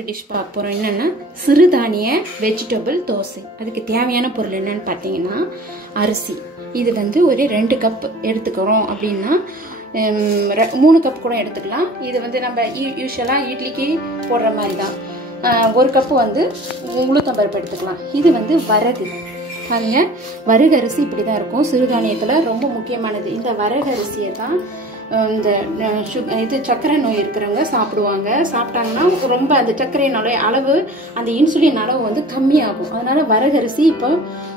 ஒரு டிஷ் பார்க்க போகிறோம். என்னென்னா சிறுதானிய வெஜிடபிள் தோசை. அதுக்கு தேவையான பொருள் என்னன்னு பார்த்தீங்கன்னா அரிசி. இது வந்து ஒரு 2 கப் எடுத்துக்கிறோம் அப்படின்னா 3 கப் கூட எடுத்துக்கலாம். இது வந்து நம்ம யூஸ்வலாக இட்லிக்கு போடுற மாதிரி தான். 1 கப்பு வந்து உளுத்தம்பருப்பு எடுத்துக்கலாம். இது வந்து வரகு. பாருங்க, வரகு அரிசி இப்படி தான் இருக்கும். சிறுதானியத்தில் ரொம்ப முக்கியமானது. இந்த வரகு அரிசியை தான் இந்த சர்க்கரை நோய் இருக்கிறவங்க சாப்பிடுவாங்க. சாப்பிட்டாங்கன்னா ரொம்ப அந்த சர்க்கரை நோய் அளவு, அந்த இன்சுலின் அளவு வந்து கம்மியாகும். அதனால வரகரிசி இப்போ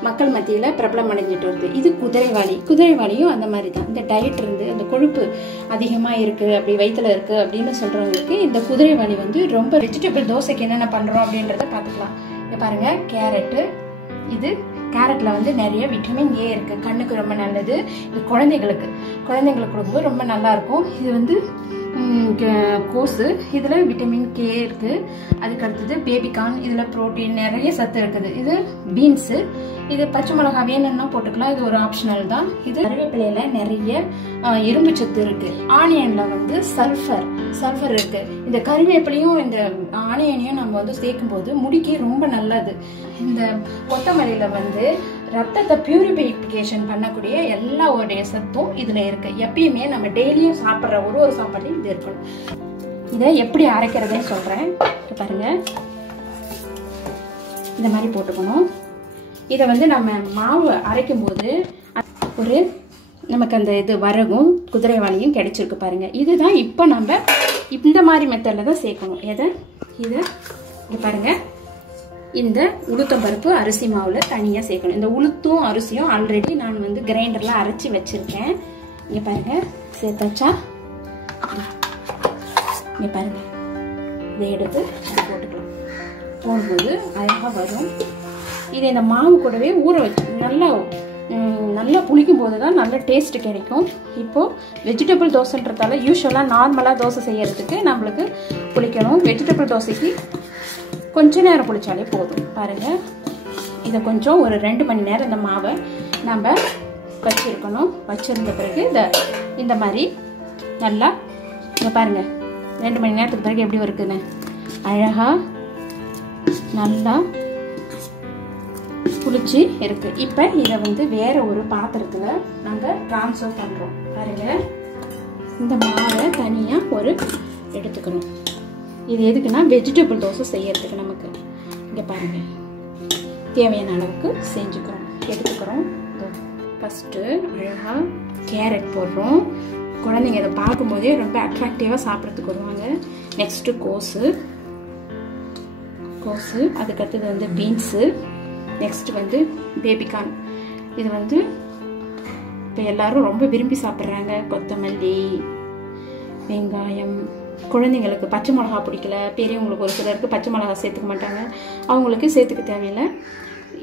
மக்கள் மத்தியில் பிரபலம் அடைஞ்சிட்டு வருது. இது குதிரைவாளி. குதிரைவாளியும் அந்த மாதிரி தான். இந்த டயட் இருந்து அந்த கொழுப்பு அதிகமாக இருக்குது, அப்படி வயிற்றுல இருக்குது அப்படின்னு சொல்கிறவங்களுக்கு இந்த குதிரைவாளி வந்து ரொம்ப. வெஜிடபிள் தோசைக்கு என்னென்ன பண்ணுறோம் அப்படின்றத பார்த்துக்கலாம். இங்கே பாருங்கள், கேரட்டு. இது கேரட்டில் வந்து நிறைய விட்டமின் ஏ இருக்குது, கண்ணுக்கு ரொம்ப நல்லது. இது குழந்தைங்களுக்கு கொடுக்கும்போது ரொம்ப நல்லாயிருக்கும். இது வந்து கோஸு, இதில் விட்டமின் கே இருக்குது. அதுக்கு அடுத்தது பேபிகார்ன், இதில் ப்ரோட்டீன் நிறைய சத்து இருக்குது. இது பீன்ஸு. இது பச்சை மிளகா வேணும்னா போட்டுக்கலாம், இது ஒரு ஆப்ஷனல் தான். இது கருவேப்பிலையில் நிறைய இரும்பு சத்து இருக்குது. ஆனியனில் வந்து சல்ஃபர் இருக்குது. இந்த கருவேப்பிலையும் இந்த ஆனியனையும் நம்ம வந்து சேர்க்கும் போது முடிக்கு ரொம்ப நல்லது. இந்த கொத்தமல்லியில் வந்து ரத்தத்தை பியூரிஃபிகேஷன் பண்ணக்கூடிய எல்லா உடைய சத்தும் இதில் இருக்குது. எப்பயுமே நம்ம டெய்லியும் சாப்பிட்ற ஒரு சாப்பாட்டையும் இது இருக்கணும். இதை எப்படி அரைக்கிறதுன்னு சொல்கிறேன் பாருங்க. இந்த மாதிரி போட்டுக்கணும். இதை வந்து நம்ம மாவு அரைக்கும் போது ஒரு நமக்கு அந்த இது வரகும் குதிரைவாளியும் கிடைச்சிருக்கு பாருங்க. இதுதான் இப்போ நம்ம இந்த மாதிரி மெத்தடில் தான் சேர்க்கணும். இதை இங்கே பாருங்க, இந்த உளுத்தம்பருப்பு அரிசி மாவில் தனியாக சேர்க்கணும். இந்த உளுத்தும் அரிசியும் ஆல்ரெடி நான் வந்து கிரைண்டரில் அரைச்சி வச்சுருக்கேன். இங்கே பாருங்கள், சேர்த்தாச்சா? இங்கே பாருங்கள், இதை எடுத்து போட்டுக்கலாம். போடும்போது அழகாக வரும். இதை இந்த மாவு கூடவே ஊற வச்சு நல்லா புளிக்கும் போது தான் நல்ல டேஸ்ட் கிடைக்கும். இப்போது வெஜிடபிள் தோசைன்றதால யூஸ்வலாக நார்மலாக தோசை செய்யறதுக்கு நம்மளுக்கு புளிக்கணும். வெஜிடபிள் தோசைக்கு கொஞ்ச நேரம் புளிச்சாலே போதும். பாருங்கள், இதை கொஞ்சம் ஒரு 2 மணி நேரம் இந்த மாவை நம்ம வச்சுருக்கணும். வச்சுருந்த பிறகு இந்த மாதிரி நல்லா இங்கே பாருங்கள், 2 மணி நேரத்துக்கு பிறகு எப்படி இருக்குன்னு அழகாக நல்லா புளிச்சு இருக்கு. இப்போ இதை வந்து வேற ஒரு பாத்திரத்தில் நம்ம ட்ரான்ஸ்ஃபர் பண்ணுறோம். பாருங்கள், இந்த மாவை தனியாக எடுத்துக்கணும். இது எதுக்குன்னா வெஜிடபிள் தோசை செய்யறதுக்கு நமக்கு. இங்கே பாருங்கள், தேவையான அளவுக்கு எடுத்துக்கிறோம். ஃபஸ்ட்டு அழகாக கேரட் போடுறோம். குழந்தைங்க இதை பார்க்கும்போதே ரொம்ப அட்ராக்டிவாக சாப்பிட்றதுக்கு வருவாங்க. நெக்ஸ்ட்டு கோஸு. அதுக்கடுத்தது வந்து பீன்ஸு. நெக்ஸ்ட்டு வந்து பேபிகார்ன். இது வந்து இப்போ எல்லாரும் ரொம்ப விரும்பி சாப்பிட்றாங்க. கொத்தமல்லி, வெங்காயம். குழந்தைங்களுக்கு பச்சை மிளகா பிடிக்கல, பெரியவங்களுக்கு ஒரு சிலருக்கு பச்சை மிளகா சேர்த்துக்க மாட்டாங்க, அவங்களுக்கு சேர்த்துக்க தேவையில்லை.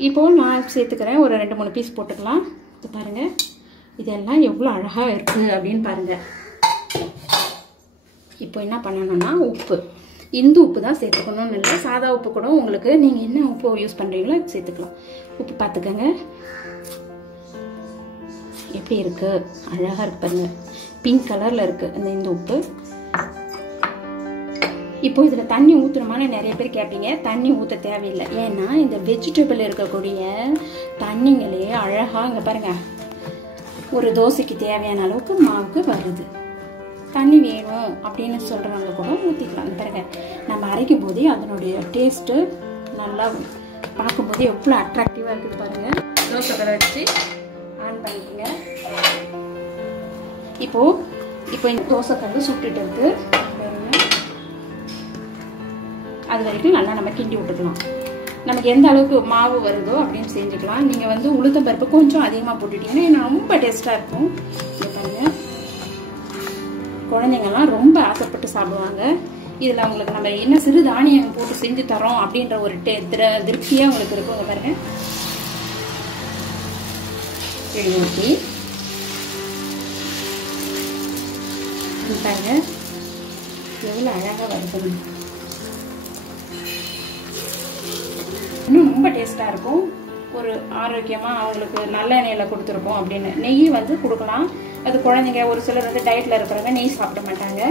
இப்போது நான் சேர்த்துக்கிறேன். ஒரு 2-3 பீஸ் போட்டுக்கலாம். இது பாருங்கள், இதெல்லாம் எவ்வளோ அழகாக இருக்குது அப்படின்னு பாருங்கள். இப்போ என்ன பண்ணணும்னா உப்பு, இந்த உப்பு தான் சேர்த்துக்கணும்னு இல்லை, சாதா உப்பு கூட உங்களுக்கு நீங்கள் என்ன உப்பு யூஸ் பண்ணுறீங்களோ சேர்த்துக்கலாம். உப்பு பார்த்துக்கங்க எப்படி இருக்குது, அழகாக இருக்கு பாருங்கள், பிங்க் கலரில் இருக்குது இந்த உப்பு. இப்போ இதில் தண்ணி ஊற்றணுமான்னு நிறைய பேர் கேட்பீங்க. தண்ணி ஊற்ற தேவையில்லை. ஏன்னா இந்த வெஜிடபிள் இருக்கக்கூடிய தண்ணிங்களே அழகாக இங்கே பாருங்கள், ஒரு தோசைக்கு தேவையான அளவுக்கு மாவுக்கு வருது. தண்ணி வேணும் அப்படின்னு சொல்கிறவங்க கூட ஊற்றிக்கலாம். பாருங்க, நம்ம அரைக்கும் போதே அதனுடைய டேஸ்ட்டு நல்லா பார்க்கும்போதே எவ்வளோ அட்ராக்டிவாக இருக்குது பாருங்கள். தோசை கடை வச்சு ஆன் பண்ணிக்கோங்க. இப்போ இந்த தோசை கல் சுட்டுட்டு இருக்கு பாருங்க. அது வரைக்கும் நல்லா நம்ம கிண்டி விட்டுக்கலாம். நமக்கு எந்த அளவுக்கு மாவு வருதோ அப்படின்னு செஞ்சுக்கலாம். நீங்கள் வந்து உளுத்தம்பருப்பு கொஞ்சம் அதிகமாக போட்டுட்டீங்கன்னா ரொம்ப டேஸ்ட்டாக இருக்கும். பாருங்கள், குழந்தைங்கள்லாம் ரொம்ப ஆசைப்பட்டு சாப்பிடுவாங்க. இதில் அவங்களுக்கு நம்ம என்ன சிறுதானியம் போட்டு செஞ்சு தரோம் அப்படின்ற ஒரு திருப்தியாக அவங்களுக்கு இருக்கும். பாருங்க, ஊற்றி பாருங்க எவ்வளோ அழகாக வருது. இன்னும் ரொம்ப டேஸ்ட்டாக இருக்கும். ஒரு ஆரோக்கியமாக அவங்களுக்கு நல்ல எண்ணெயில் கொடுத்துருப்போம் அப்படின்னு. நெய் வந்து கொடுக்கலாம். அது குழந்தைங்க ஒரு சிலர் வந்து டயட்டில் இருக்கிறவங்க நெய் சாப்பிட மாட்டாங்க.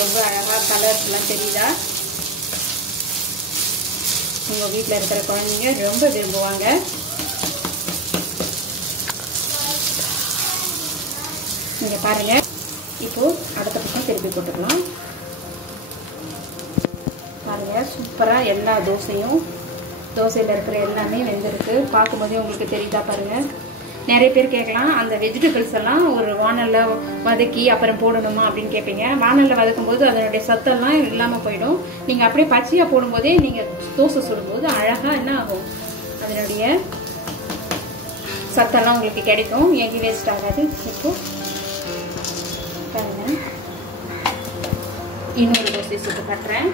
ரொம்ப அழகாக கலர்ஸ்லாம் தெரியுதா? உங்கள் வீட்டில் இருக்கிற குழந்தைங்க ரொம்ப விரும்புவாங்க. நீங்கள் பாருங்கள். இப்போது அடுத்த பக்கம் திருப்பி போட்டுக்கலாம். பாருங்கள், சூப்பராக எல்லா தோசையில் இருக்கிற எல்லாமே வெந்திருக்கு. பார்க்கும்போதே உங்களுக்கு தெரியுதா பாருங்கள். நிறைய பேர் கேட்கலாம், அந்த வெஜிடபிள்ஸ் எல்லாம் ஒரு வானலில் வதக்கி அப்புறம் போடணுமா அப்படின்னு கேட்பீங்க. வானலில் வதக்கும் போது அதனுடைய சத்தெல்லாம் இல்லாமல் போயிடும். நீங்கள் அப்படியே பச்சையாக போடும்போதே நீங்கள் தோசை சுடும்போது அழகாக என்ன ஆகும், அதனுடைய சத்தெல்லாம் உங்களுக்கு கிடைக்கும், எங்கேயும் வேஸ்ட் ஆகாது. இப்போ பாருங்க, இன்னொரு தோசை சுட்டு காட்டுறேன்.